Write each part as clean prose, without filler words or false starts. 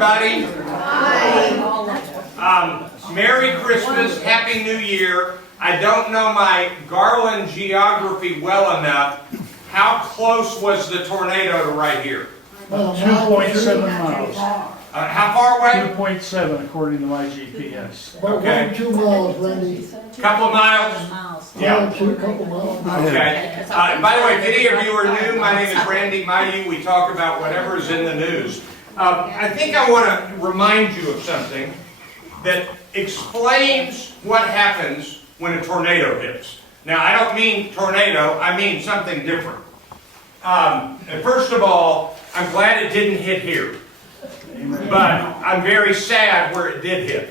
everybody. Hi. Merry Christmas, Happy New Year. I don't know my Garland geography well enough. How close was the tornado to right here? 2.7 miles. How far away? 2.7 according to my GPS. About Okay. 2 miles, Randy. Couple of miles? Yeah. Couple miles. Okay. By the way, if any of you are new, my name is Randy Mayeux. We talk about whatever is in the news. I think I want to remind you of something that explains what happens when a tornado hits. Now, I don't mean tornado, I mean something different. And first of all, I'm glad it didn't hit here. But I'm very sad where it did hit.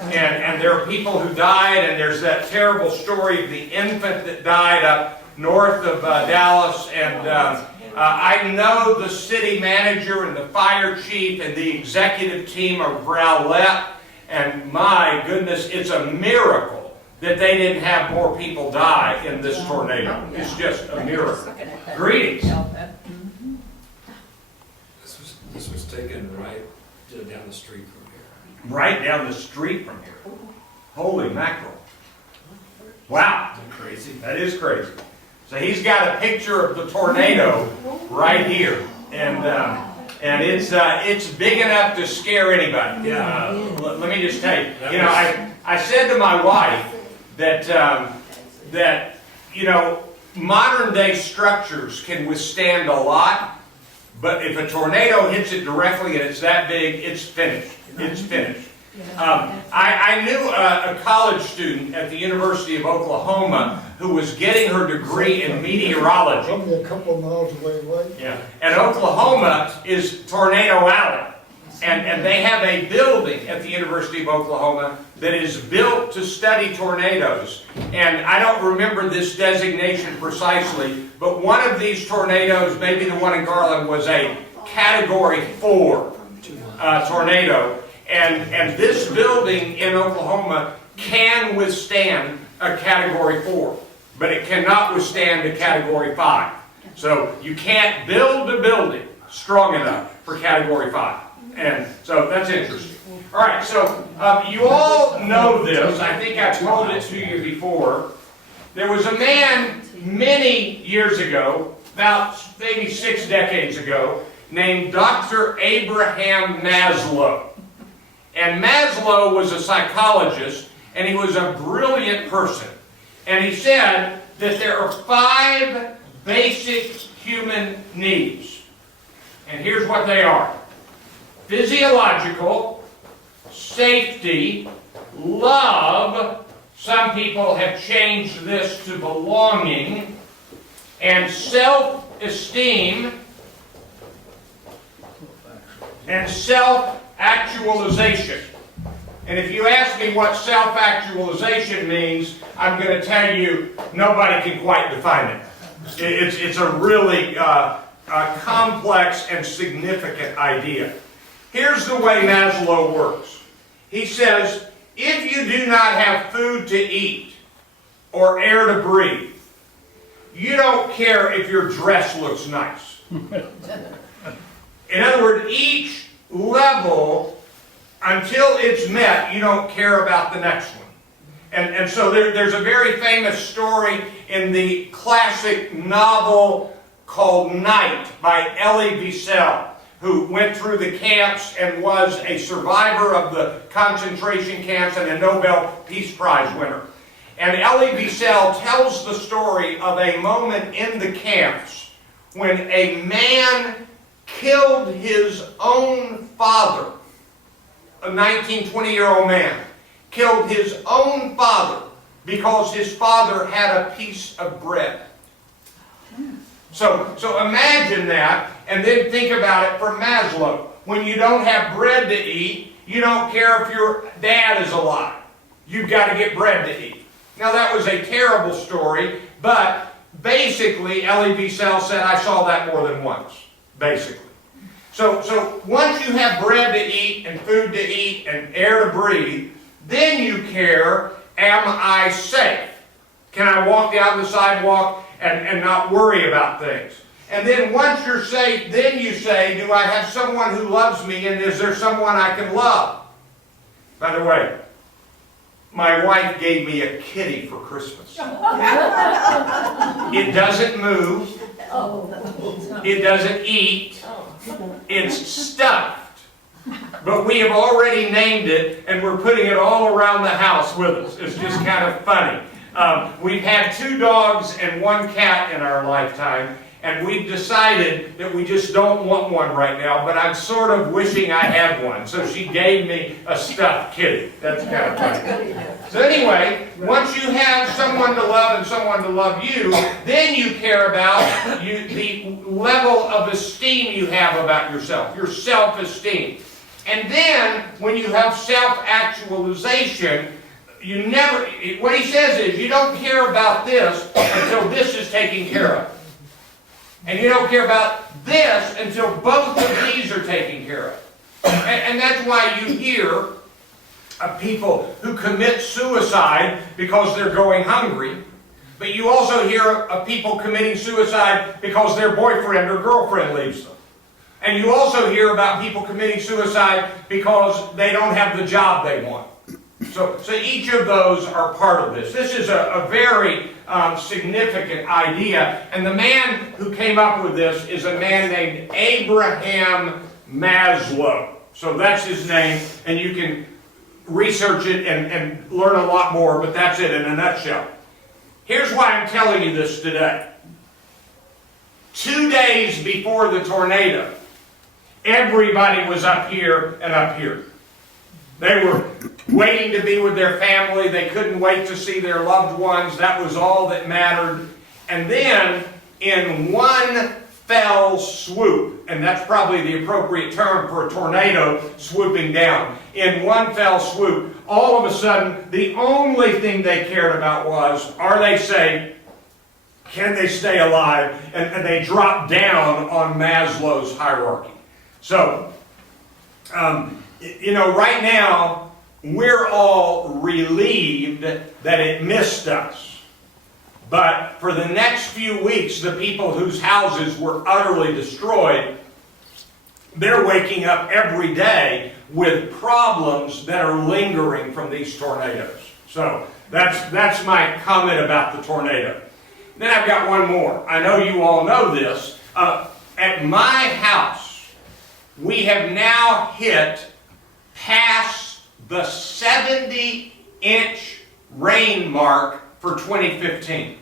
And there are people who died, and there's that terrible story of the infant that died up north of Dallas. And I know the city manager and the fire chief and the executive team of Rowlett. And my goodness, it's a miracle that they didn't have more people die in this tornado. It's just a miracle. Greetings. This was taken right down the street from here. Right down the street from here. Holy mackerel. Wow. Isn't that crazy? That is crazy. So he's got a picture of the tornado right here. And it's big enough to scare anybody. Let me just tell you. You know, I said to my wife that you know, modern day structures can withstand a lot. But if a tornado hits it directly and it's that big, it's finished. It's finished. I knew a college student at the University of Oklahoma who was getting her degree in meteorology. Probably a couple of miles away, right? Yeah. And Oklahoma is Tornado Alley. And they have a building at the University of Oklahoma that is built to study tornadoes. And I don't remember this designation precisely, but one of these tornadoes, maybe the one in Garland, was a Category 4 tornado. And this building in Oklahoma can withstand a Category 4, but it cannot withstand a Category 5. So you can't build a building strong enough for Category 5. And so that's interesting. All right, so you all know this. I think I've told it to you before. There was a man many years ago, about maybe 6 decades ago, named Dr. Abraham Maslow. And Maslow was a psychologist, and he was a brilliant person. And he said that there are 5 basic human needs. And here's what they are: physiological, safety, love, some people have changed this to belonging, and self-esteem, and self-actualization. And if you ask me what self-actualization means, I'm going to tell you nobody can quite define it. It's a really complex and significant idea. Here's the way Maslow works. He says, if you do not have food to eat or air to breathe, you don't care if your dress looks nice. In other words, each level, until it's met, you don't care about the next one. And so there's a very famous story in the classic novel called Night by Elie Wiesel, who went through the camps and was a survivor of the concentration camps and a Nobel Peace Prize winner. And Elie Wiesel tells the story of a moment in the camps when a man killed his own father. A 19, 20-year-old man killed his own father because his father had a piece of bread. So imagine that, and then think about it from Maslow. When you don't have bread to eat, you don't care if your dad is alive. You've got to get bread to eat. Now that was a terrible story, but basically Elie Wiesel said, I saw that more than once, basically. So once you have bread to eat and food to eat and air to breathe, then you care, am I safe? Can I walk down the sidewalk and not worry about things? And then once you're saved, then you say, do I have someone who loves me, and is there someone I can love? By the way, my wife gave me a kitty for Christmas. It doesn't move. It doesn't eat. It's stuffed. But we have already named it, and we're putting it all around the house with us. It's just kind of funny. We've had 2 dogs and 1 cat in our lifetime, and we've decided that we just don't want one right now, but I'm sort of wishing I had one. So she gave me a stuffed kitty. That's kind of funny. So anyway, once you have someone to love and someone to love you, then you care about the level of esteem you have about yourself, your self-esteem. And then, when you have self-actualization, what he says is, you don't care about this until this is taken care of. And you don't care about this until both of these are taken care of. And that's why you hear of people who commit suicide because they're going hungry. But you also hear of people committing suicide because their boyfriend or girlfriend leaves them. And you also hear about people committing suicide because they don't have the job they want. So each of those are part of this. This is a very significant idea. And the man who came up with this is a man named Abraham Maslow. So that's his name, and you can research it and learn a lot more, but that's it in a nutshell. Here's why I'm telling you this today. 2 days before the tornado, everybody was up here and up here. They were waiting to be with their family. They couldn't wait to see their loved ones. That was all that mattered. And then, in one fell swoop, and that's probably the appropriate term for a tornado swooping down, in one fell swoop, all of a sudden, the only thing they cared about was, are they safe? Can they stay alive? And they dropped down on Maslow's hierarchy. So, right now, we're all relieved that it missed us. But for the next few weeks, the people whose houses were utterly destroyed, they're waking up every day with problems that are lingering from these tornadoes. So that's my comment about the tornado. Then I've got one more. I know you all know this. At my house, we have now hit past the 70-inch rain mark for 2015.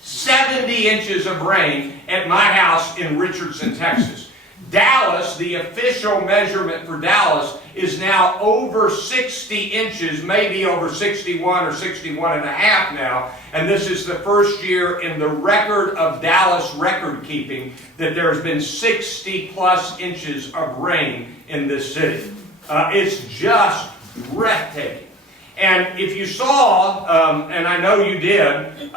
70 inches of rain at my house in Richardson, Texas. Dallas, the official measurement for Dallas, is now over 60 inches, maybe over 61 or 61 and a half now. And this is the first year in the record of Dallas record keeping that there has been 60 plus inches of rain in this city. It's just breathtaking. And if you saw, and I know you did,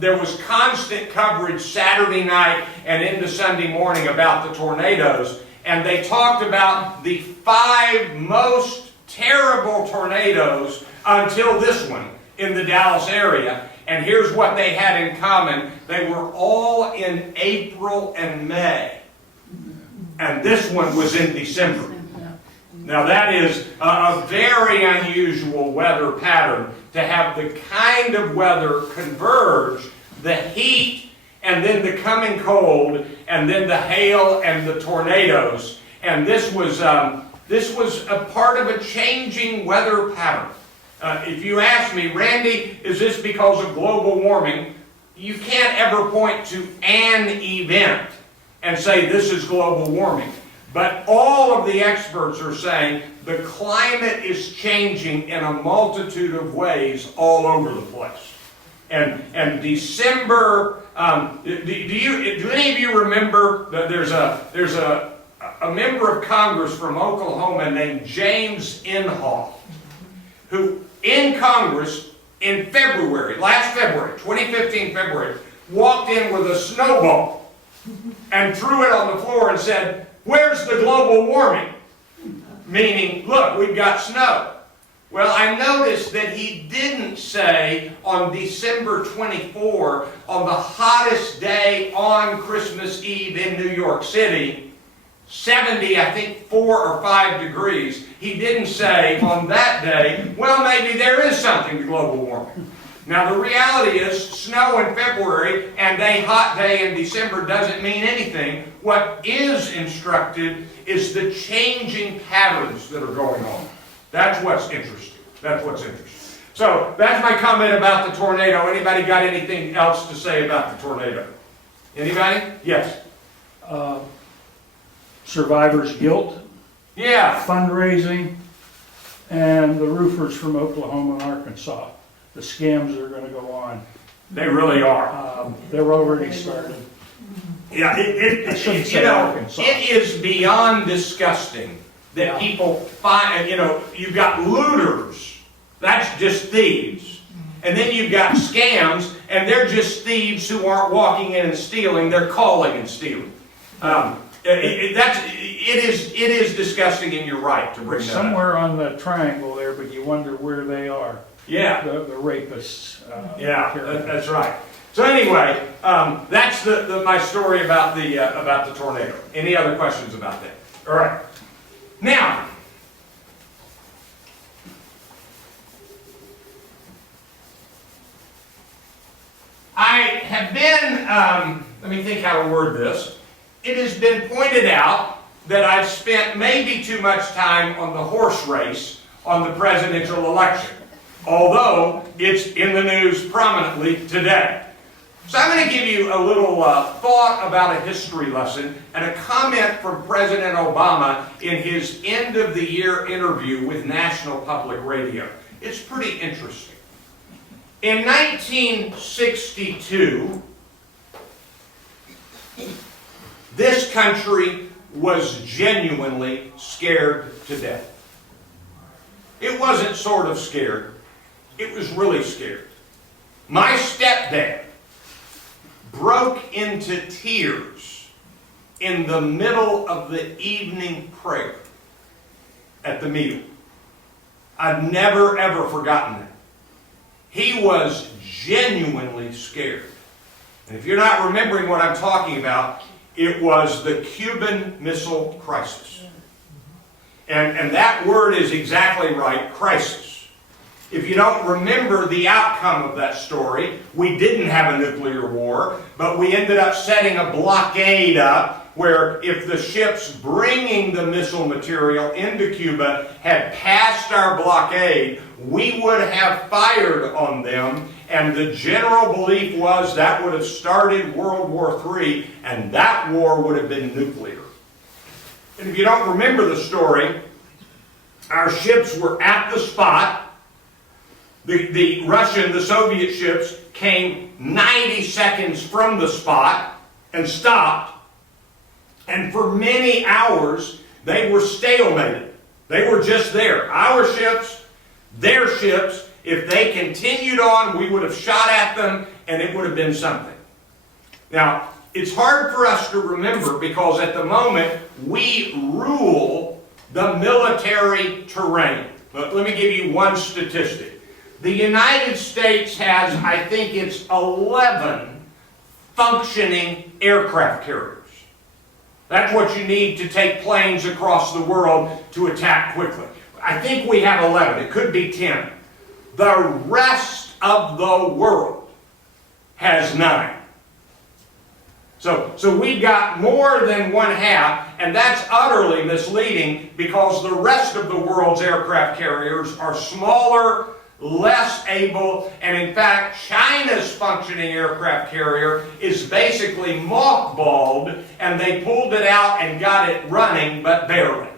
there was constant coverage Saturday night and into Sunday morning about the tornadoes. And they talked about the 5 most terrible tornadoes until this one in the Dallas area. And here's what they had in common. They were all in April and May. And this one was in December. Now that is a very unusual weather pattern to have the kind of weather converge, the heat and then the coming cold and then the hail and the tornadoes. And this was a part of a changing weather pattern. If you ask me, Randy, is this because of global warming? You can't ever point to an event and say this is global warming. But all of the experts are saying the climate is changing in a multitude of ways all over the place. And December, do any of you remember that there's a member of Congress from Oklahoma named James Inhofe, who in Congress in February, last February, 2015 February, walked in with a snowball and threw it on the floor and said, "Where's the global warming?" Meaning, look, we've got snow. Well, I noticed that he didn't say on December 24, on the hottest day on Christmas Eve in New York City, 70, I think 4 or 5 degrees. He didn't say on that day, well, maybe there is something to global warming. Now, the reality is, snow in February and a hot day in December doesn't mean anything. What is instructive is the changing patterns that are going on. That's what's interesting. That's what's interesting. So, that's my comment about the tornado. Anybody got anything else to say about the tornado? Anybody? Yes. Survivor's guilt, Yeah. fundraising, and the roofers from Oklahoma and Arkansas. The scams that are gonna go on. They really are. They're already started. Yeah, I shouldn't say you know, Arkansas. it is beyond disgusting that Yeah. people find, you know, you've got looters, that's just thieves. And then you've got scams, and they're just thieves who aren't walking in and stealing, they're calling and stealing. It is disgusting, and you're right to bring that up. Somewhere on the triangle there, but you wonder where they are. Yeah. The rapists. Yeah, that's right. So anyway, that's my story about the tornado. Any other questions about that? All right. Now, I have been, let me think how to word this. It has been pointed out that I've spent maybe too much time on the horse race on the presidential election, although it's in the news prominently today. So I'm going to give you a little thought about a history lesson and a comment from President Obama in his end-of-the-year interview with National Public Radio. It's pretty interesting. In 1962, this country was genuinely scared to death. It wasn't sort of scared. It was really scared. My stepdad broke into tears in the middle of the evening prayer at the meal. I've never, ever forgotten that. He was genuinely scared. And if you're not remembering what I'm talking about, it was the Cuban Missile Crisis. And that word is exactly right, crisis. If you don't remember the outcome of that story, we didn't have a nuclear war, but we ended up setting a blockade up where if the ships bringing the missile material into Cuba had passed our blockade, we would have fired on them, and the general belief was that would have started World War III, and that war would have been nuclear. And if you don't remember the story, our ships were at the spot. The Soviet ships came 90 seconds from the spot and stopped. And for many hours, they were stalemated. They were just there. Our ships, their ships, if they continued on, we would have shot at them and it would have been something. Now, it's hard for us to remember because at the moment, we rule the military terrain. But let me give you one statistic. The United States has, I think it's 11 functioning aircraft carriers. That's what you need to take planes across the world to attack quickly. I think we have 11. It could be 10. The rest of the world has 9. So we've got more than 1/2, and that's utterly misleading because the rest of the world's aircraft carriers are smaller, less able, and in fact, China's functioning aircraft carrier is basically mothballed, and they pulled it out and got it running, but barely.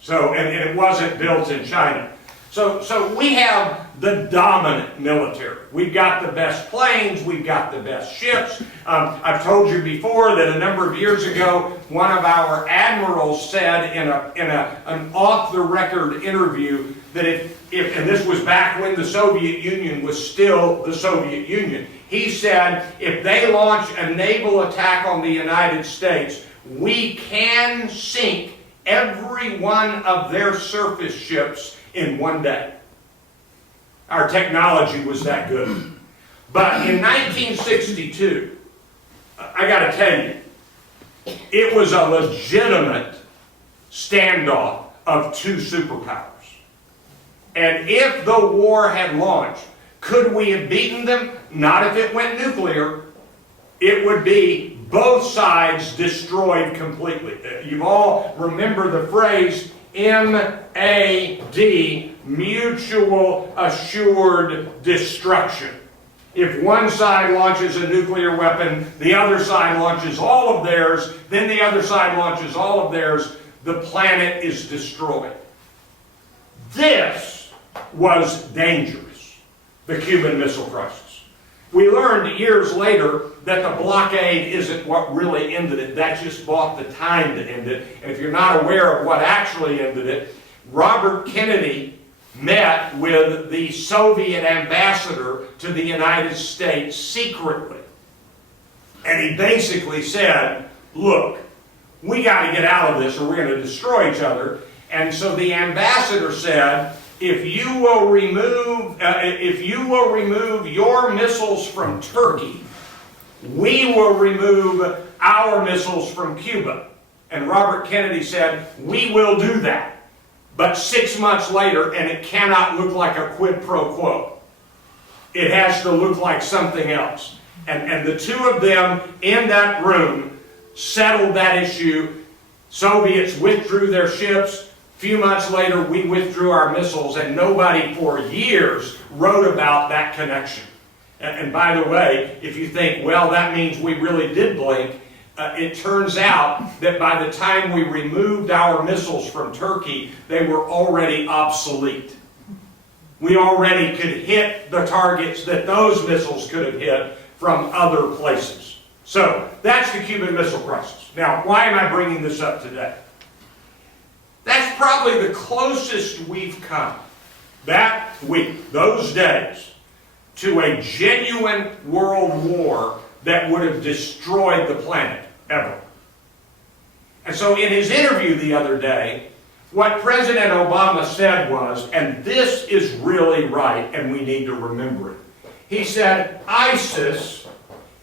So, and it wasn't built in China. So we have the dominant military. We've got the best planes, we've got the best ships. I've told you before that a number of years ago, one of our admirals said in an off-the-record interview that and this was back when the Soviet Union was still the Soviet Union, he said, if they launch a naval attack on the United States, we can sink every one of their surface ships in one day. Our technology was that good. But in 1962, I gotta tell you, it was a legitimate standoff of two superpowers. And if the war had launched, could we have beaten them? Not if it went nuclear. It would be both sides destroyed completely. You all remember the phrase MAD, mutual assured destruction. If one side launches a nuclear weapon, the other side launches all of theirs, then the other side launches all of theirs, the planet is destroyed. This was dangerous, the Cuban Missile Crisis. We learned years later that the blockade isn't what really ended it. That just bought the time to end it. And if you're not aware of what actually ended it, Robert Kennedy met with the Soviet ambassador to the United States secretly. And he basically said, look, we got to get out of this or we're going to destroy each other. And so the ambassador said, if you will remove your missiles from Turkey, we will remove our missiles from Cuba. And Robert Kennedy said, we will do that. But 6 months later, and it cannot look like a quid pro quo. It has to look like something else. And the two of them in that room settled that issue. Soviets withdrew their ships. A few months later, we withdrew our missiles, and nobody for years wrote about that connection. And by the way, if you think, well, that means we really did blink, it turns out that by the time we removed our missiles from Turkey, they were already obsolete. We already could hit the targets that those missiles could have hit from other places. So, that's the Cuban Missile Crisis. Now, why am I bringing this up today? That's probably the closest we've come, that week, those days, to a genuine world war that would have destroyed the planet, ever. And so in his interview the other day, what President Obama said was, and this is really right, and we need to remember it. He said, ISIS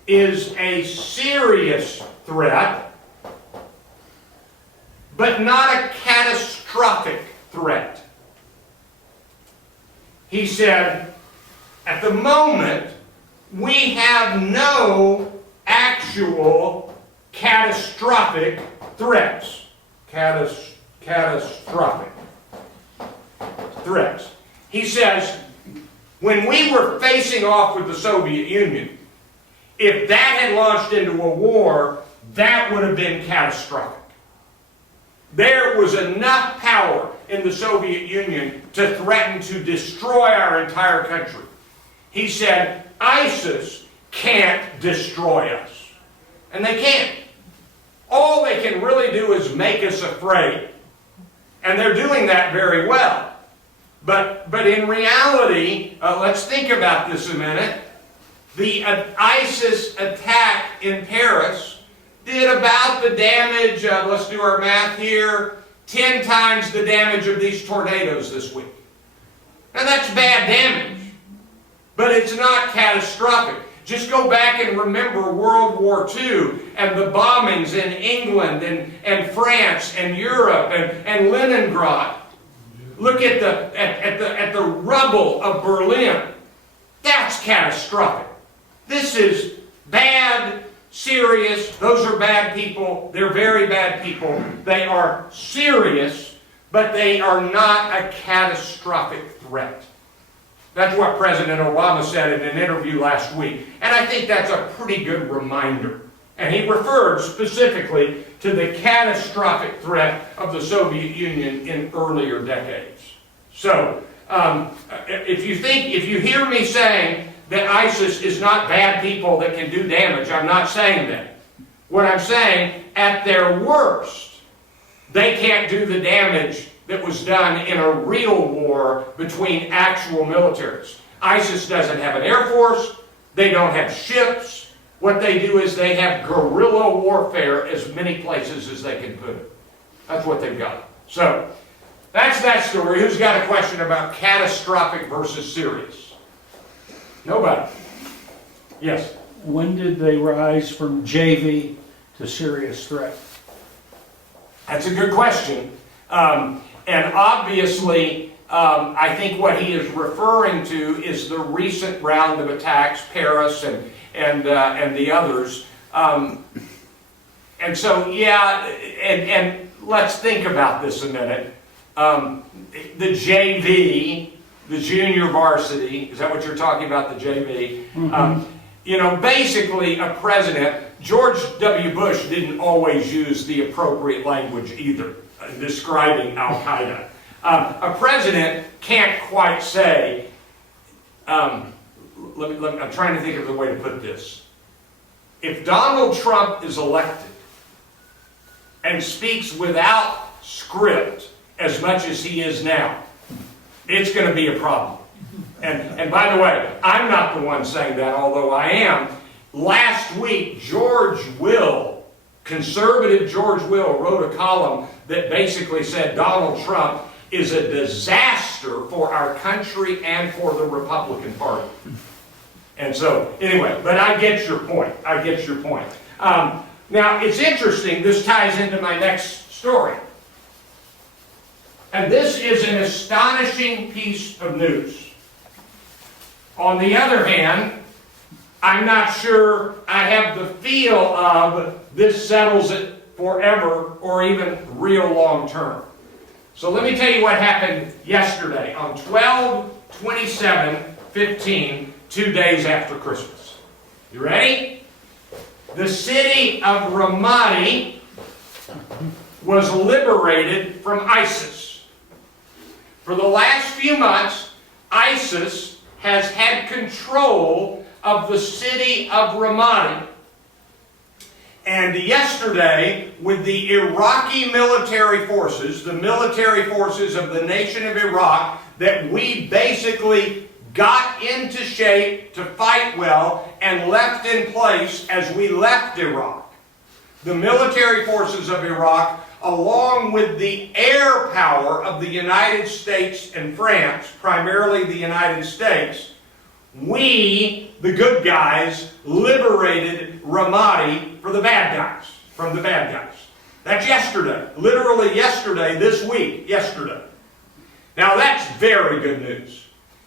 is a serious threat, but not a catastrophic threat. He said, at the moment, we have no actual catastrophic threats. Catastrophic threats. He says, when we were facing off with the Soviet Union, if that had launched into a war, that would have been catastrophic. There was enough power in the Soviet Union to threaten to destroy our entire country. He said, ISIS can't destroy us. And they can't. All they can really do is make us afraid. And they're doing that very well. But in reality, let's think about this a minute. The ISIS attack in Paris did about the damage, let's do our math here, 10 times the damage of these tornadoes this week. Now that's bad damage, but it's not catastrophic. Just go back and remember World War II and the bombings in England and France and Europe and Leningrad. Look at the rubble of Berlin. That's catastrophic. This is bad, serious. Those are bad people. They're very bad people. They are serious, but they are not a catastrophic threat. That's what President Obama said in an interview last week. And I think that's a pretty good reminder. And he referred specifically to the catastrophic threat of the Soviet Union in earlier decades. So, if you hear me saying that ISIS is not bad people that can do damage, I'm not saying that. What I'm saying, at their worst, they can't do the damage that was done in a real war between actual militaries. ISIS doesn't have an air force. They don't have ships. What they do is they have guerrilla warfare as many places as they can put it. That's what they've got. So, That's that story. Who's got a question about catastrophic versus serious? Nobody. Yes? When did they rise from JV to serious threat? That's a good question. And obviously, I think what he is referring to is the recent round of attacks, Paris and the others. And so, yeah, and let's think about this a minute. The JV, the junior varsity, is that what you're talking about, the JV? You know, basically a president, George W. Bush didn't always use the appropriate language either, describing Al-Qaeda. A president can't quite say, I'm trying to think of the way to put this. If Donald Trump is elected and speaks without script as much as he is now, it's going to be a problem. And by the way, I'm not the one saying that, although I am. Last week, conservative George Will, wrote a column that basically said Donald Trump is a disaster for our country and for the Republican Party. And so, anyway, but I get your point. I get your point. Now, it's interesting. This ties into my next story. And this is an astonishing piece of news. On the other hand, I'm not sure I have the feel of this settles it forever or even real long term. So let me tell you what happened yesterday on 12/27/15, 2 days after Christmas. You ready? The city of Ramadi was liberated from ISIS. For the last few months, ISIS has had control of the city of Ramadi. And yesterday, with the Iraqi military forces, the military forces of the nation of Iraq, that we basically got into shape to fight well and left in place as we left Iraq. The military forces of Iraq, along with the air power of the United States and France, primarily the United States, we, the good guys, liberated Ramadi for the bad guys, from the bad guys. That's yesterday. Literally yesterday, this week, yesterday. Now that's very good news.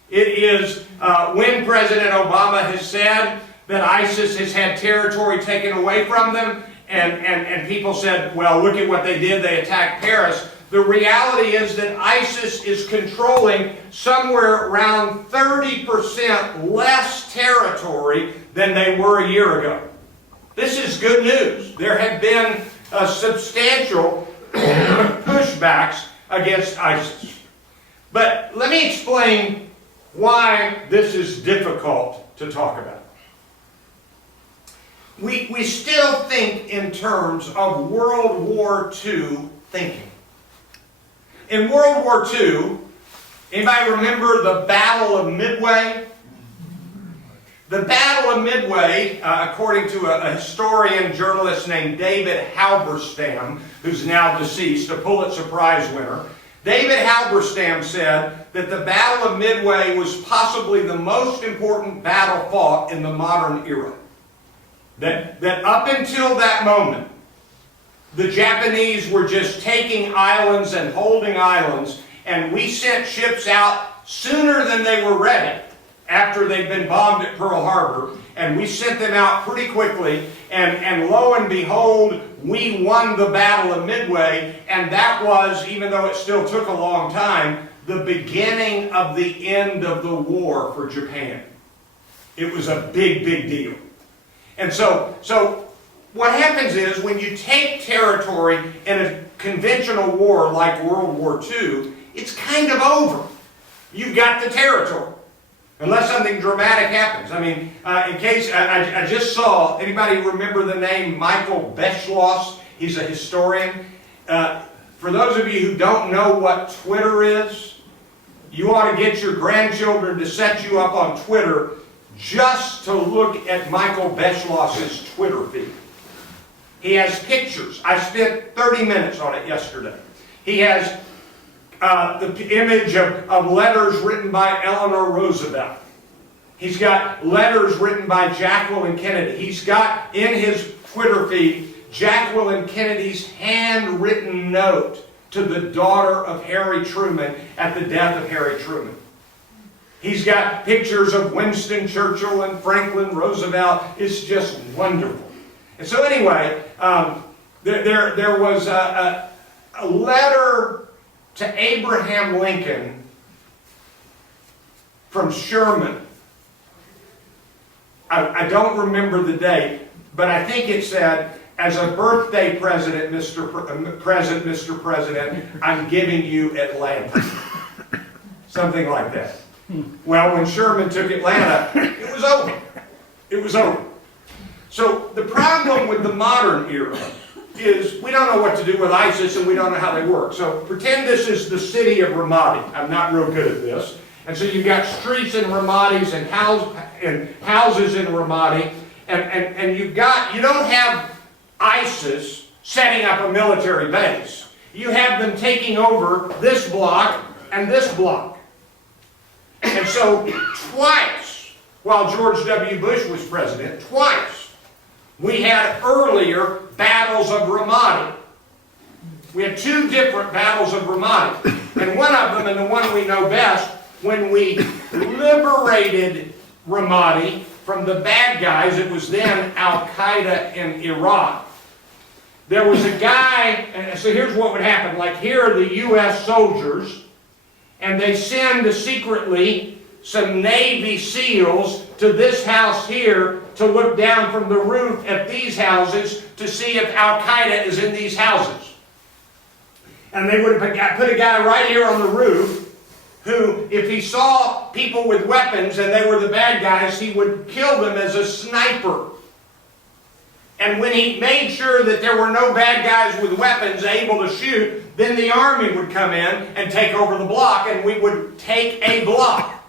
It is when President Obama has said that ISIS has had territory taken away from them, and people said, well, look at what they did, they attacked Paris. The reality is that ISIS is controlling somewhere around 30% less territory than they were a year ago. This is good news. There have been substantial pushbacks against ISIS. But let me explain why this is difficult to talk about. We still think in terms of World War II thinking. In World War II, anybody remember the Battle of Midway? The Battle of Midway, according to a historian journalist named David Halberstam, who's now deceased, a Pulitzer Prize winner, David Halberstam said that the Battle of Midway was possibly the most important battle fought in the modern era. That up until that moment, the Japanese were just taking islands and holding islands, and we sent ships out sooner than they were ready after they'd been bombed at Pearl Harbor, and we sent them out pretty quickly, and lo and behold, we won the Battle of Midway, and that was, even though it still took a long time, the beginning of the end of the war for Japan. It was a big, big deal. And so what happens is when you take territory in a conventional war like World War II, it's kind of over. You've got the territory. Unless something dramatic happens. I mean, in case, I just saw, anybody remember the name Michael Beschloss? He's a historian. For those of you who don't know what Twitter is, you ought to get your grandchildren to set you up on Twitter just to look at Michael Beschloss's Twitter feed. He has pictures. I spent 30 minutes on it yesterday. He has the image of letters written by Eleanor Roosevelt. He's got letters written by Jacqueline Kennedy. He's got in his Twitter feed Jacqueline Kennedy's handwritten note to the daughter of Harry Truman at the death of Harry Truman. He's got pictures of Winston Churchill and Franklin Roosevelt. It's just wonderful. And so anyway, there was a letter to Abraham Lincoln from Sherman. I don't remember the date, but I think it said, as a birthday present, Mr. President, I'm giving you Atlanta. Something like that. Well, when Sherman took Atlanta, it was over. It was over. So the problem with the modern era is we don't know what to do with ISIS and we don't know how they work. So pretend this is the city of Ramadi. I'm not real good at this. And so you've got streets in Ramadis and houses in Ramadi. And you don't have ISIS setting up a military base. You have them taking over this block and this block. And so twice, while George W. Bush was president, twice, we had earlier battles of Ramadi. We had two different battles of Ramadi. And one of them, and the one we know best, when we liberated Ramadi from the bad guys, it was then Al-Qaeda in Iraq. There was a guy, and so here's what would happen. Like here are the U.S. soldiers, and they send secretly some Navy SEALs to this house here to look down from the roof at these houses to see if Al-Qaeda is in these houses. And they would have put a guy right here on the roof who, if he saw people with weapons and they were the bad guys, he would kill them as a sniper. And when he made sure that there were no bad guys with weapons able to shoot, then the army would come in and take over the block, and we would take a block.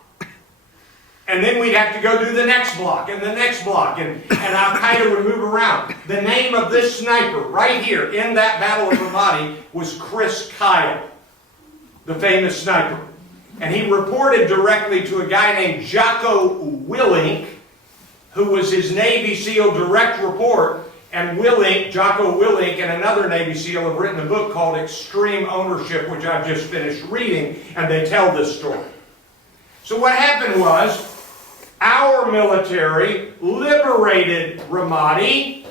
And then we'd have to go do the next block and the next block, and Al-Qaeda would move around. The name of this sniper right here in that Battle of Ramadi was Chris Kyle, the famous sniper. And he reported directly to a guy named Jocko Willink, who was his Navy SEAL direct report. And Jocko Willink and another Navy SEAL have written a book called Extreme Ownership, which I've just finished reading, and they tell this story. So what happened was, our military liberated Ramadi,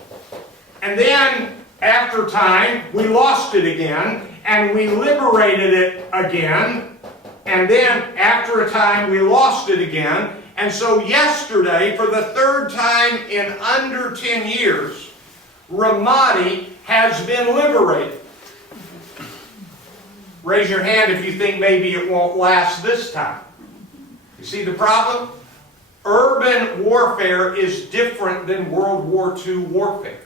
and then, after time, we lost it again, and we liberated it again, and then, after a time, we lost it again. And so yesterday, for the third time in under 10 years, Ramadi has been liberated. Raise your hand if you think maybe it won't last this time. You see the problem? Urban warfare is different than World War II warfare.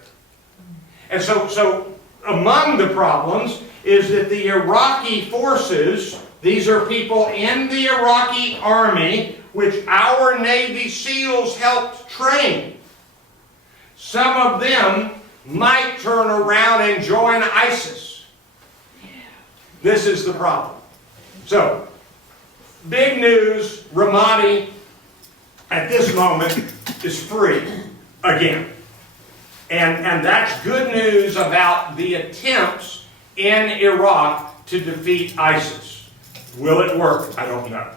And so among the problems is that the Iraqi forces, these are people in the Iraqi army, which our Navy SEALs helped train. Some of them might turn around and join ISIS. This is the problem. So, big news, Ramadi at this moment is free again. And that's good news about the attempts in Iraq to defeat ISIS. Will it work? I don't know.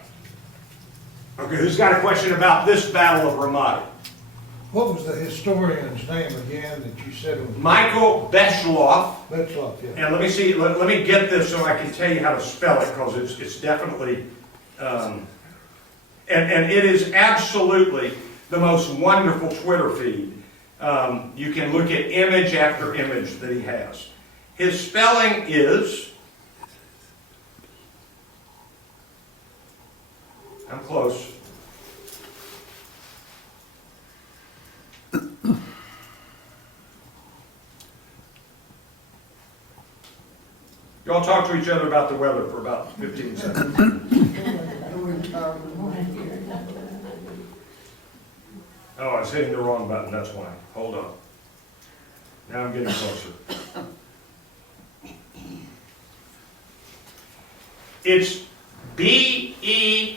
Okay, who's got a question about this Battle of Ramadi? What was the historian's name again that you said was? Michael Beschloff. Betzloff, yeah. And let me see, let me get this so I can tell you how to spell it, because it's definitely, and it is absolutely the most wonderful Twitter feed. You can look at image after image that he has. His spelling is, I'm close. Y'all talk to each other about the weather for about 15 seconds. Oh, I was hitting the wrong button, that's why. Hold on. Now I'm getting closer. It's B-E-S-C-H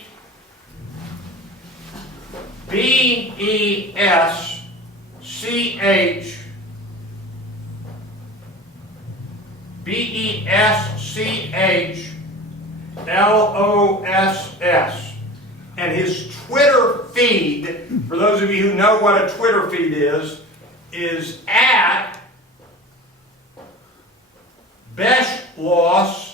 B-E-S-C-H-L-O-S-S. And his Twitter feed, for those of you who know what a Twitter feed is at Beschloss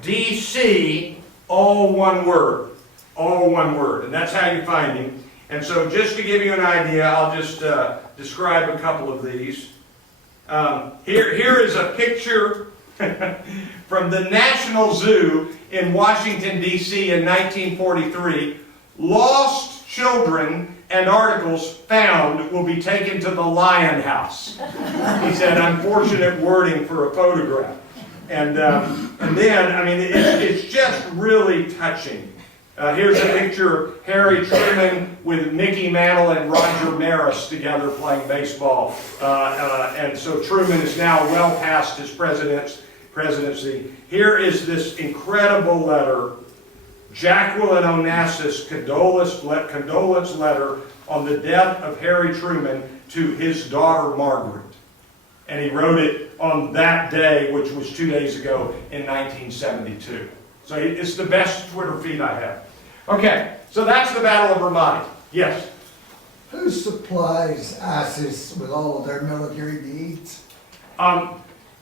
DC, all one word. All one word. And that's how you find him. And so just to give you an idea, I'll just describe a couple of these. Here is a picture from the National Zoo in Washington, D.C. in 1943. Lost children and articles found will be taken to the Lion House. He said, unfortunate wording for a photograph. And then, I mean, it's just really touching. Here's a picture of Harry Truman with Mickey Mantle and Roger Maris together playing baseball. And so Truman is now well past his presidency. Here is this incredible letter, Jacqueline Onassis' condolence letter on the death of Harry Truman to his daughter Margaret. And he wrote it on that day, which was 2 days ago in 1972. So it's the best Twitter feed I have. Okay, so that's the Battle of Ramadi. Yes? Who supplies ISIS with all of their military needs?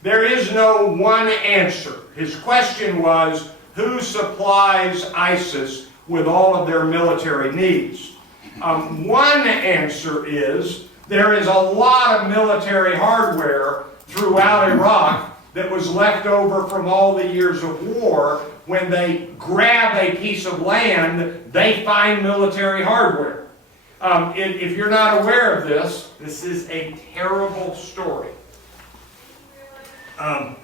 There is no one answer. His question was, who supplies ISIS with all of their military needs? One answer is, there is a lot of military hardware throughout Iraq that was left over from all the years of war. When they grab a piece of land, they find military hardware. If you're not aware of this, this is a terrible story. You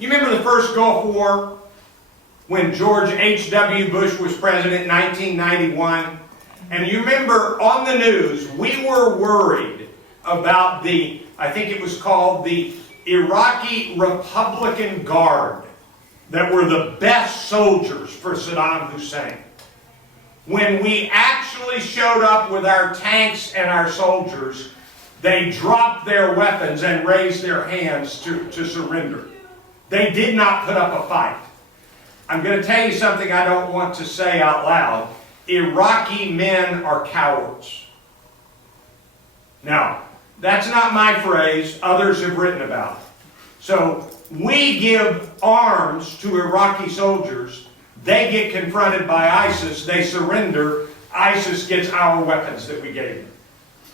remember the first Gulf War when George H.W. Bush was president in 1991? And you remember on the news, we were worried about the, I think it was called the Iraqi Republican Guard, that were the best soldiers for Saddam Hussein. When we actually showed up with our tanks and our soldiers, they dropped their weapons and raised their hands to surrender. They did not put up a fight. I'm going to tell you something I don't want to say out loud. Iraqi men are cowards. Now, that's not my phrase. Others have written about it. So, we give arms to Iraqi soldiers. They get confronted by ISIS. They surrender. ISIS gets our weapons that we gave them.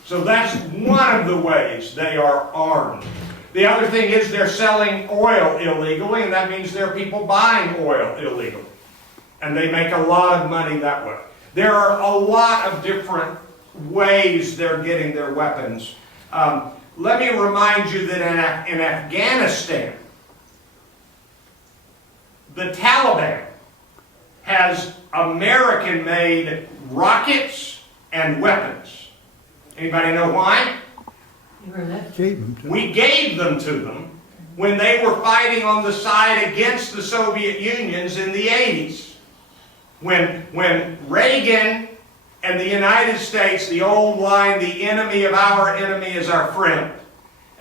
So that's one of the ways they are armed. The other thing is they're selling oil illegally, and that means there are people buying oil illegally. And they make a lot of money that way. There are a lot of different ways they're getting their weapons. Let me remind you that in Afghanistan, the Taliban has American-made rockets and weapons. Anybody know why? We gave them to them when they were fighting on the side against the Soviet Unions in the 80s. When Reagan and the United States, the old line, the enemy of our enemy is our friend.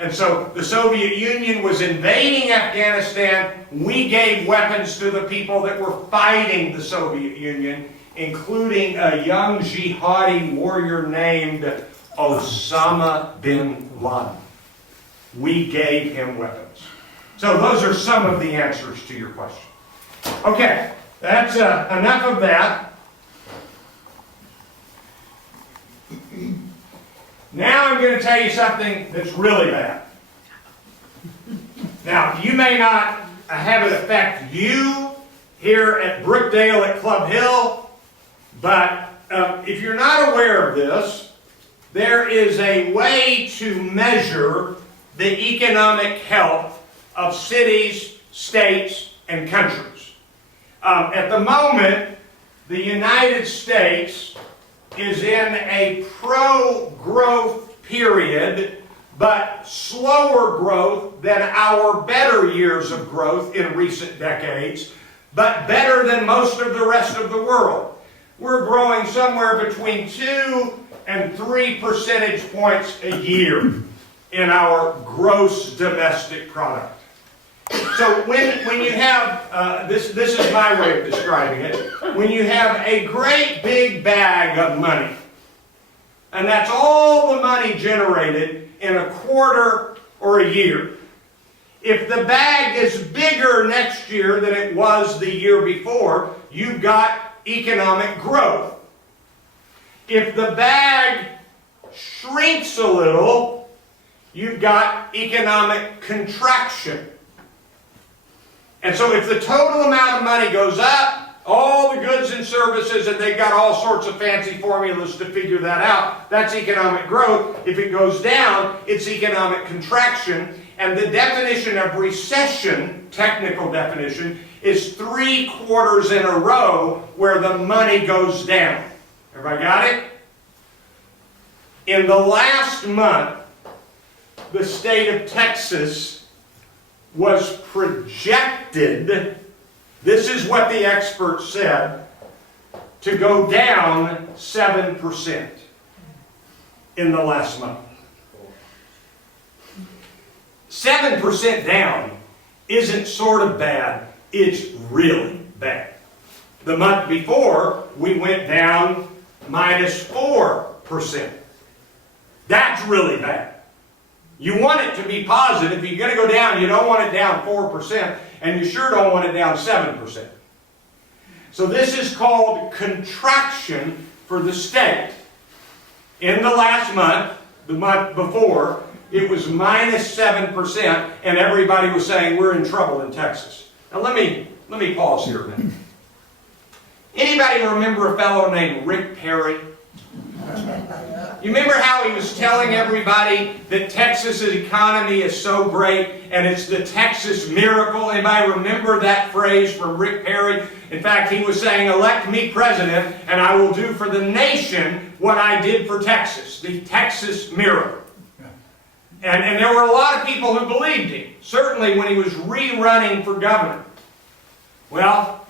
And so the Soviet Union was invading Afghanistan. We gave weapons to the people that were fighting the Soviet Union, including a young jihadi warrior named Osama bin Laden. We gave him weapons. So those are some of the answers to your question. Okay, that's enough of that. Now I'm going to tell you something that's really bad. Now, you may not have it affect you here at Brookdale at Club Hill, but if you're not aware of this, there is a way to measure the economic health of cities, states, and countries. At the moment, the United States is in a pro-growth period, but slower growth than our better years of growth in recent decades, but better than most of the rest of the world. We're growing somewhere between 2 and 3 percentage points a year in our gross domestic product. So when you have, this is my way of describing it, when you have a great big bag of money, and that's all the money generated in a quarter or a year. If the bag is bigger next year than it was the year before, you've got economic growth. If the bag shrinks a little, you've got economic contraction. And so if the total amount of money goes up, all the goods and services, and they've got all sorts of fancy formulas to figure that out, that's economic growth. If it goes down, it's economic contraction. And the definition of recession, technical definition, is 3 quarters in a row where the money goes down. Everybody got it? In the last month, the state of Texas was projected, this is what the experts said, to go down 7% in the last month. 7% down isn't sort of bad, it's really bad. The month before, we went down -4%. That's really bad. You want it to be positive. If you're going to go down, you don't want it down 4%, and you sure don't want it down 7%. So this is called contraction for the state. In the last month, the month before, it was -7%, and everybody was saying we're in trouble in Texas. Now let me pause here a minute. Anybody remember a fellow named Rick Perry? You remember how he was telling everybody that Texas's economy is so great and it's the Texas miracle? Anybody remember that phrase from Rick Perry? In fact, he was saying, elect me president and I will do for the nation what I did for Texas, the Texas miracle. And there were a lot of people who believed him, certainly when he was rerunning for governor. Well,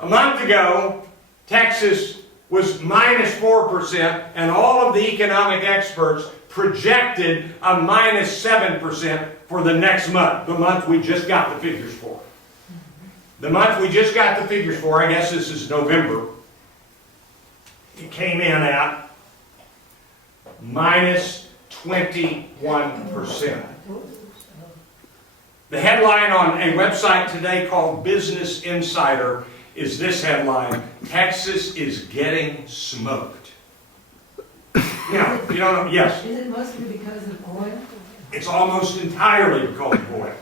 a month ago, Texas was -4%, and all of the economic experts projected a -7% for the next month, the month we just got the figures for. The month we just got the figures for, I guess this is November, it came in at -21%. The headline on a website today called Business Insider is this headline: Texas is getting smoked. Now, you don't know, yes? Is it mostly because of oil? It's almost entirely because of oil.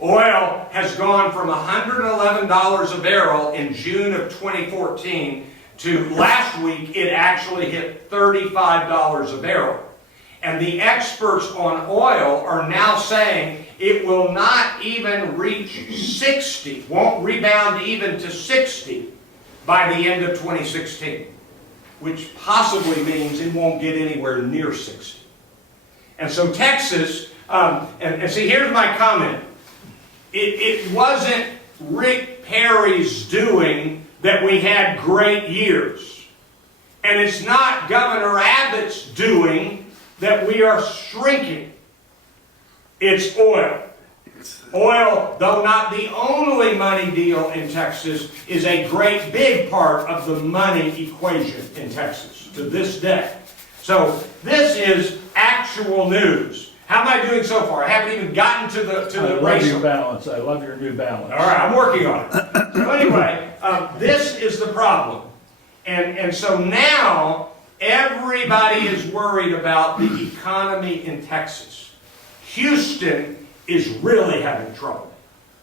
Oil has gone from $111 a barrel in June of 2014 to last week it actually hit $35 a barrel. And the experts on oil are now saying it will not even reach 60, won't rebound even to 60 by the end of 2016, which possibly means it won't get anywhere near 60. And so Texas, and see, here's my comment. It wasn't Rick Perry's doing that we had great years. And it's not Governor Abbott's doing that we are shrinking. It's oil. Oil, though not the only money deal in Texas, is a great big part of the money equation in Texas to this day. So this is actual news. How am I doing so far? I haven't even gotten to the I love race. your balance. I love your new balance. All right, I'm working on it. So anyway, this is the problem. And so now everybody is worried about the economy in Texas. Houston is really having trouble.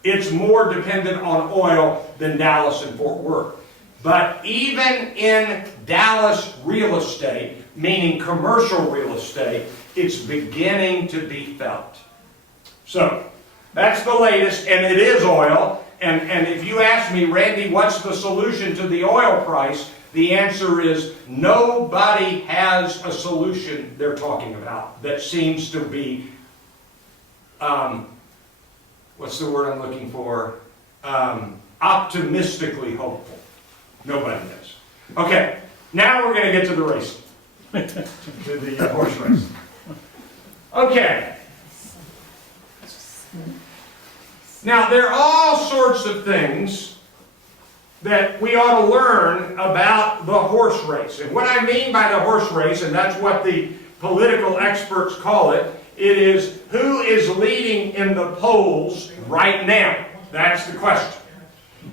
It's more dependent on oil than Dallas and Fort Worth. But even in Dallas real estate, meaning commercial real estate, it's beginning to be felt. So, that's the latest, and it is oil. And if you ask me, Randy, what's the solution to the oil price? The answer is nobody has a solution they're talking about that seems to be, what's the word I'm looking for? Optimistically hopeful. Nobody does. Okay, now we're going to get to the racing, to the horse race. Okay. Now, there are all sorts of things that we ought to learn about the horse race. And what I mean by the horse race, and that's what the political experts call it, it is who is leading in the polls right now. That's the question.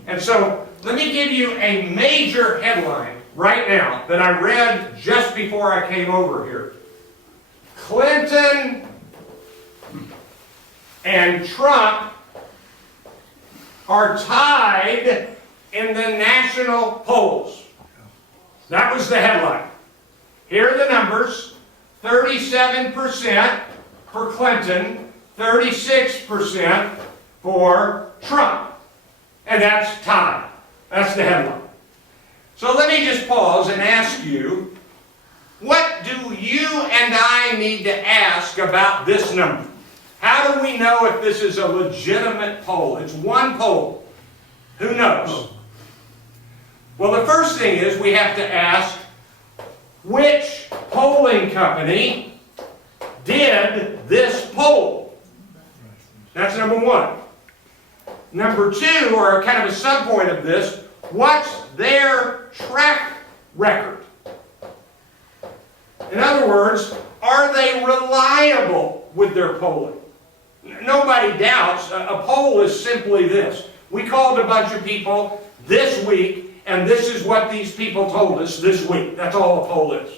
And so, let me give you a major headline right now that I read just before I came over here. Clinton and Trump are tied in the national polls. That was the headline. Here are the numbers. 37% for Clinton, 36% for Trump. And that's tied. That's the headline. So let me just pause and ask you, what do you and I need to ask about this number? How do we know if this is a legitimate poll? It's one poll. Who knows? Well, the first thing is we have to ask, which polling company did this poll? That's number one. Number two, or kind of a sub-point of this, what's their track record? In other words, are they reliable with their polling? Nobody doubts. A poll is simply this. We called a bunch of people this week, and this is what these people told us this week. That's all a poll is.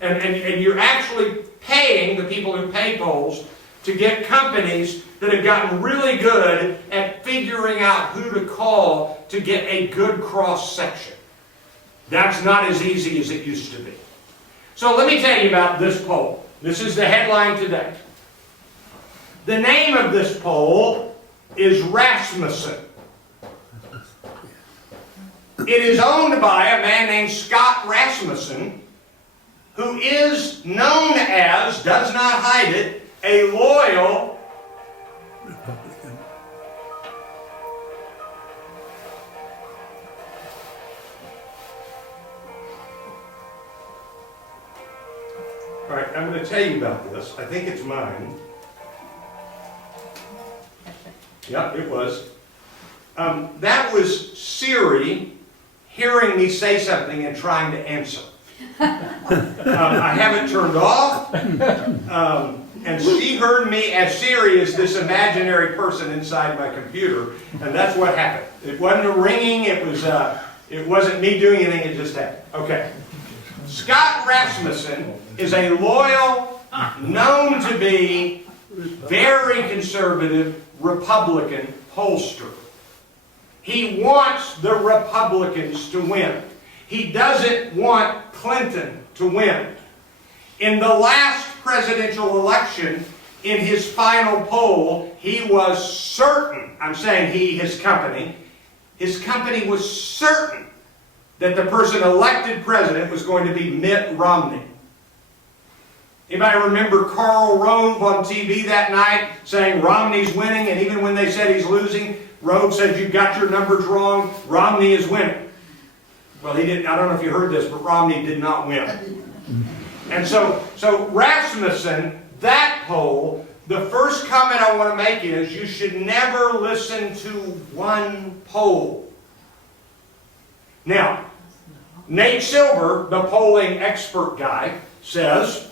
And you're actually paying the people who pay polls to get companies that have gotten really good at figuring out who to call to get a good cross-section. That's not as easy as it used to be. So let me tell you about this poll. This is the headline today. The name of this poll is Rasmussen. It is owned by a man named Scott Rasmussen, who is known as, does not hide it, a loyal Republican. All right, I'm going to tell you about this. I think it's mine. Yep, it was. That was Siri hearing me say something and trying to answer. I have it turned off, and she heard me, as Siri is this imaginary person inside my computer, and that's what happened. It wasn't a ringing, it wasn't me doing anything, it just happened. Okay. Scott Rasmussen is a loyal, known to be very conservative Republican pollster. He wants the Republicans to win. He doesn't want Clinton to win. In the last presidential election, in his final poll, he was certain, I'm saying he, his company was certain that the person elected president was going to be Mitt Romney. Anybody remember Karl Rove on TV that night saying Romney's winning, and even when they said he's losing, Rove said, "You got your numbers wrong, Romney is winning." Well, he didn't, I don't know if you heard this, but Romney did not win. And so Rasmussen, that poll, the first comment I want to make is you should never listen to one poll. Now, Nate Silver, the polling expert guy, says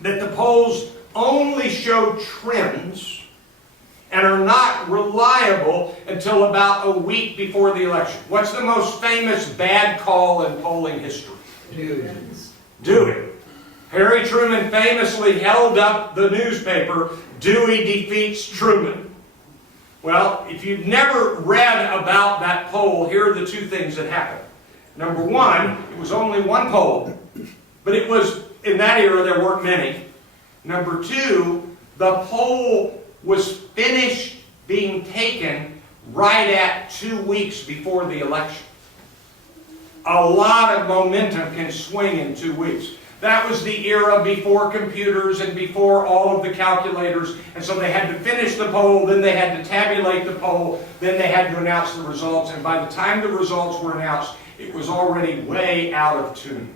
that the polls only show trends and are not reliable until about a week before the election. What's the most famous bad call in polling history? Dewey. Harry Truman famously held up the newspaper, "Dewey defeats Truman." Well, if you've never read about that poll, here are the two things that happened. Number one, it was only one poll, but it was, in that era, there weren't many. Number two, the poll was finished being taken right at 2 weeks before the election. A lot of momentum can swing in 2 weeks. That was the era before computers and before all of the calculators, and so they had to finish the poll, then they had to tabulate the poll, then they had to announce the results, and by the time the results were announced, it was already way out of tune.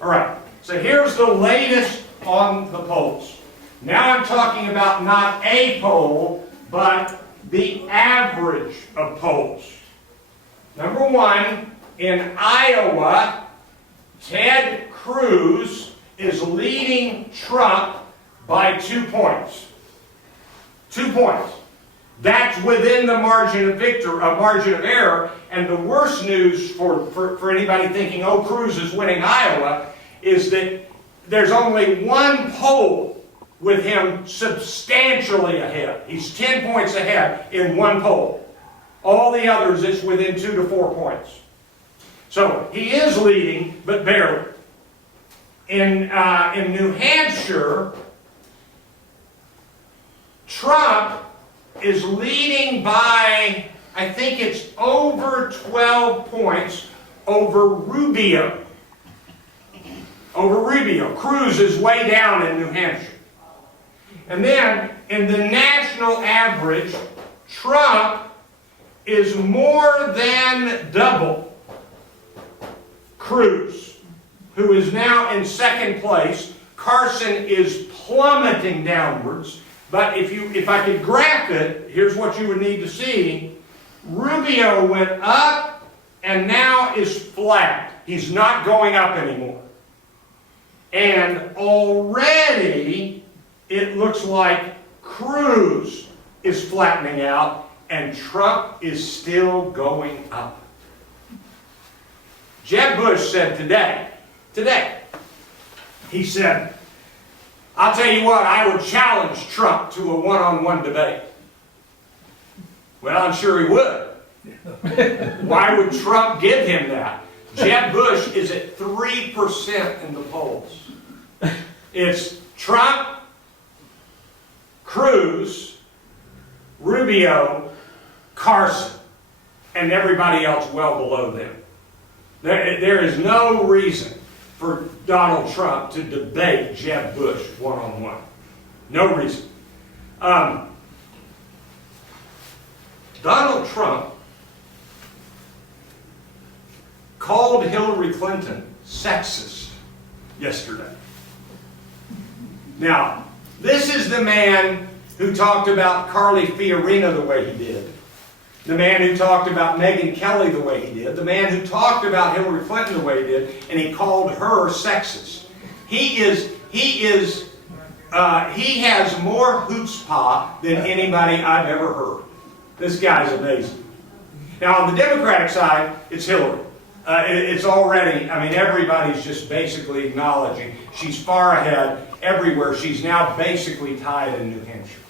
All right, so here's the latest on the polls. Now I'm talking about not a poll, but the average of polls. Number one, in Iowa, Ted Cruz is leading Trump by 2 points. 2 points. That's within the margin of victory, a margin of error. And the worst news for anybody thinking, oh, Cruz is winning Iowa, is that there's only one poll with him substantially ahead. He's 10 points ahead in one poll. All the others, it's within 2 to 4 points. So he is leading, but barely. In New Hampshire, Trump is leading by, I think it's over 12 points over Rubio. Over Rubio. Cruz is way down in New Hampshire. And then, in the national average, Trump is more than double Cruz, who is now in second place. Carson is plummeting downwards. But if I could graph it, here's what you would need to see. Rubio went up and now is flat. He's not going up anymore. And already it looks like Cruz is flattening out and Trump is still going up. Jeb Bush said today, he said, I'll tell you what, I would challenge Trump to a one-on-one debate. Well, I'm sure he would. Why would Trump give him that? Jeb Bush is at 3% in the polls. It's Trump, Cruz, Rubio, Carson, and everybody else well below them. There is no reason for Donald Trump to debate Jeb Bush one-on-one. No reason. Donald Trump called Hillary Clinton sexist yesterday. Now, this is the man who talked about Carly Fiorina the way he did. The man who talked about Megyn Kelly the way he did. The man who talked about Hillary Clinton the way he did, and he called her sexist. He has more chutzpah than anybody I've ever heard. This guy's amazing. Now, on the Democratic side, it's Hillary. It's already, I mean, everybody's just basically acknowledging she's far ahead everywhere. She's now basically tied in New Hampshire.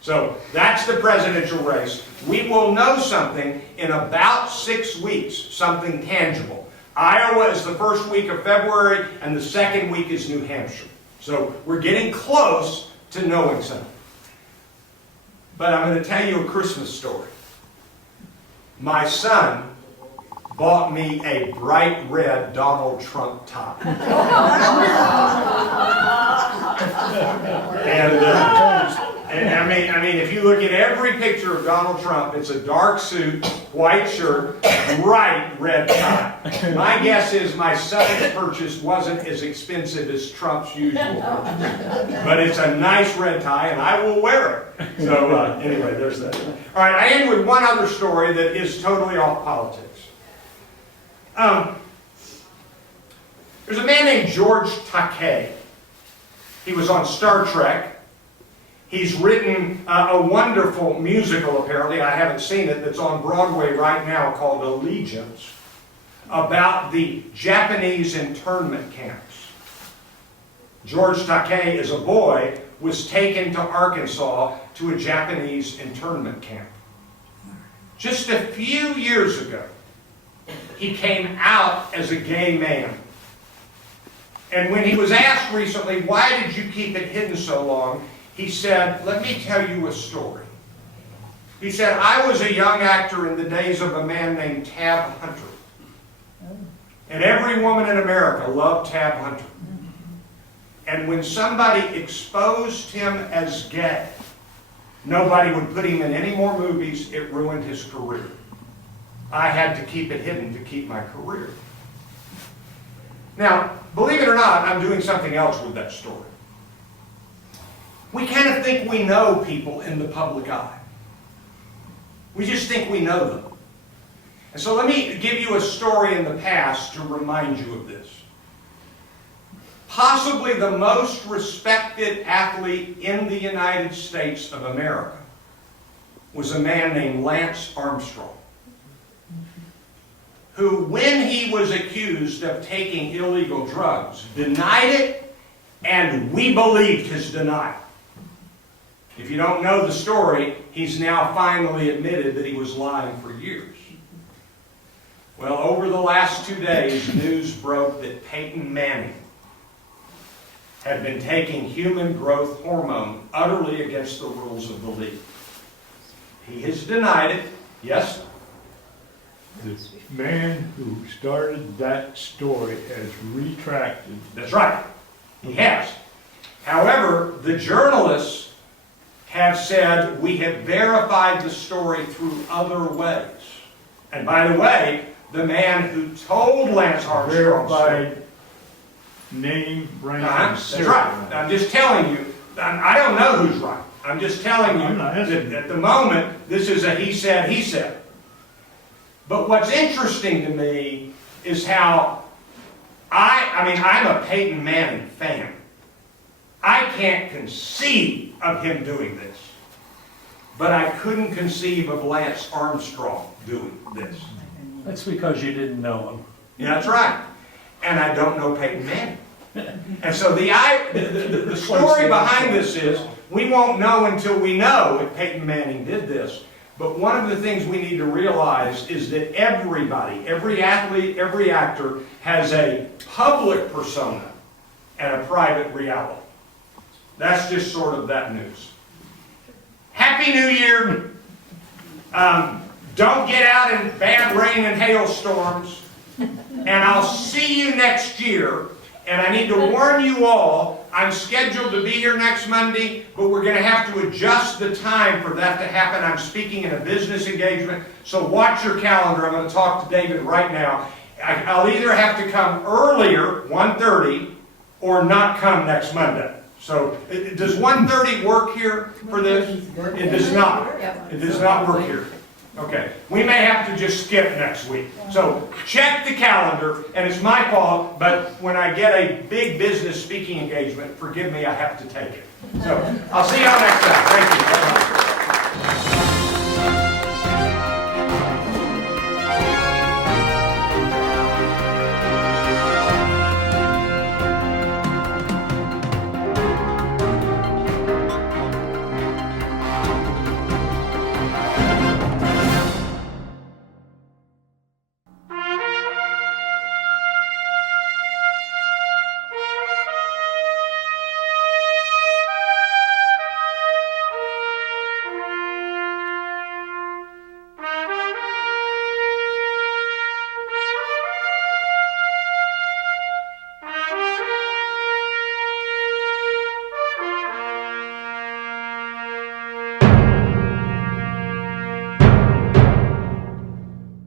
So that's the presidential race. We will know something in about 6 weeks, something tangible. Iowa is the first week of February, and the second week is New Hampshire. So we're getting close to knowing something. But I'm going to tell you a Christmas story. My son bought me a bright red Donald Trump tie. And I mean, if you look at every picture of Donald Trump, it's a dark suit, white shirt, bright red tie. My guess is my son's purchase wasn't as expensive as Trump's usual purchase. But it's a nice red tie, and I will wear it. So anyway, there's that. All right, I end with one other story that is totally off politics. There's a man named George Takei. He was on Star Trek. He's written a wonderful musical, apparently, I haven't seen it, that's on Broadway right now called Allegiance, about the Japanese internment camps. George Takei, as a boy, was taken to Arkansas to a Japanese internment camp. Just a few years ago, he came out as a gay man. And when he was asked recently, why did you keep it hidden so long? He said, let me tell you a story. He said, I was a young actor in the days of a man named Tab Hunter. And every woman in America loved Tab Hunter. And when somebody exposed him as gay, nobody would put him in any more movies. It ruined his career. I had to keep it hidden to keep my career. Now, believe it or not, I'm doing something else with that story. We kind of think we know people in the public eye. We just think we know them. And so let me give you a story in the past to remind you of this. Possibly the most respected athlete in the United States of America was a man named Lance Armstrong, who, when he was accused of taking illegal drugs, denied it, and we believed his denial. If you don't know the story, he's now finally admitted that he was lying for years. Well, over the last 2 days, news broke that Peyton Manning had been taking human growth hormone utterly against the rules of the league. He has denied it. Yes? The man who started that story has retracted. That's right. He has. However, the journalists have said we have verified the story through other ways. And by the way, the man who told Lance Armstrong Verified name, brand, that's right. I'm just telling you. I don't know who's right. I'm just telling you I'm not asking that at the moment, this is a he said, he said. But what's interesting to me is how I'm a Peyton Manning fan. I can't conceive of him doing this. But I couldn't conceive of Lance Armstrong doing this. That's because you didn't know him. Yeah, that's right. And I don't know Peyton Manning. And so the story behind this is, we won't know until we know if Peyton Manning did this. But one of the things we need to realize is that everybody, every athlete, every actor, has a public persona and a private reality. That's just sort of that news. Happy New Year. Don't get out in bad rain and hailstorms. And I'll see you next year. And I need to warn you all, I'm scheduled to be here next Monday, but we're going to have to adjust the time for that to happen. I'm speaking in a business engagement, so watch your calendar. I'm going to talk to David right now. I'll either have to come earlier, 1:30, or not come next Monday. So does 1:30 work here for this? It does not. It does not work here. Okay, we may have to just skip next week. So check the calendar, and it's my fault, but when I get a big business speaking engagement, forgive me, I have to take it. So I'll see y'all next time. Thank you.